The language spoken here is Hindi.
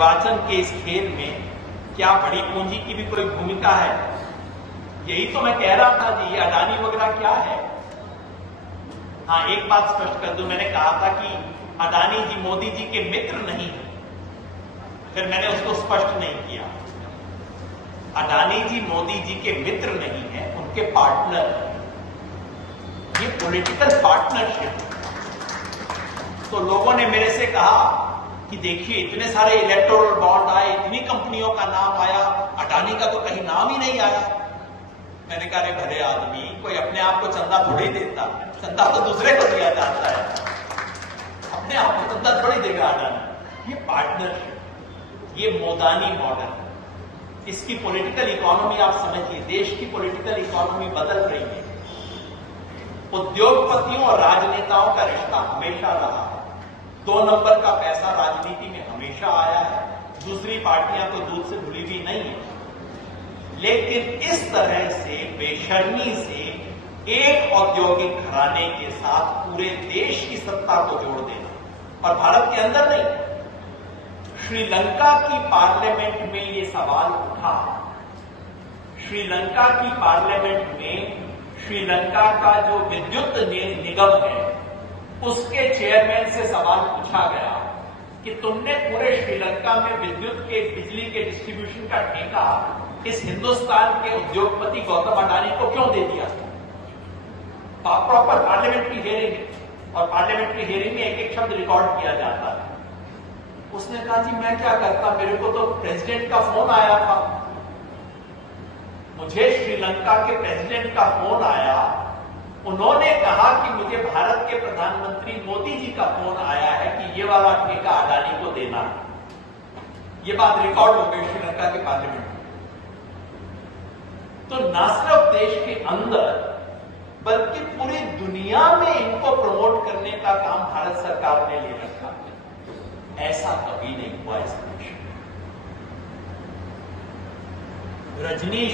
निर्वाचन के इस खेल में क्या बड़ी पूंजी की भी कोई भूमिका है? यही तो मैं कह रहा था जी, ये अडानी वगैरह क्या है? हाँ, एक बात स्पष्ट कर दूं, मैंने कहा था कि अडानी जी मोदी जी के मित्र नहीं है, फिर मैंने उसको स्पष्ट नहीं किया। अडानी जी मोदी जी के मित्र नहीं है, उनके पार्टनर हैं। ये पॉलिटिकल पार्टनरशिप। तो लोगों ने मेरे से कहा कि देखिए इतने सारे इलेक्टोरल बॉन्ड आए, इतनी कंपनियों का नाम आया, अडानी का तो कहीं नाम ही नहीं आया। मैंने कहा अरे भले आदमी, कोई अपने आप को चंदा थोड़ी देता, चंदा तो दूसरे को दिया जाता है, अपने आप को चंदा थोड़ी देगा अडानी। ये पार्टनरशिप, ये मोदानी मॉडल है। इसकी पॉलिटिकल इकोनॉमी आप समझिए, देश की पॉलिटिकल इकोनॉमी बदल रही है। उद्योगपतियों और राजनेताओं का रिश्ता हमेशा रहा है। 2 नंबर का पैसा राजनीति में हमेशा आया है, दूसरी पार्टियां तो दूध से धुली भी नहीं है। लेकिन इस तरह से बेशर्मी से एक औद्योगिक घराने के साथ पूरे देश की सत्ता को जोड़ देना, और भारत के अंदर नहीं, श्रीलंका की पार्लियामेंट में ये सवाल उठा। श्रीलंका की पार्लियामेंट में श्रीलंका का जो विद्युत निगम है, उसके चेयरमैन से सवाल पूछा गया कि तुमने पूरे श्रीलंका में विद्युत के बिजली के डिस्ट्रीब्यूशन का ठेका इस हिंदुस्तान के उद्योगपति गौतम अडानी को क्यों दे दिया? प्रॉपर पार्लियामेंट्री हियरिंग है, और पार्लियामेंट्री हियरिंग में एक एक शब्द रिकॉर्ड किया जाता है। उसने कहा जी मैं क्या करता, मेरे को तो प्रेसिडेंट का फोन आया था, मुझे श्रीलंका के प्रेसिडेंट का फोन आया, उन्होंने कहा कि मुझे भारत के प्रधानमंत्री मोदी जी का फोन आया है कि ये वाला ठेका अडानी को देना है। ये बात रिकॉर्ड हो गई श्रीलंका के पार्लियामेंट में। तो न सिर्फ देश के अंदर बल्कि पूरी दुनिया में इनको प्रमोट करने का काम भारत सरकार ने ले रखा है। ऐसा कभी नहीं हुआ इस देश में। रजनीश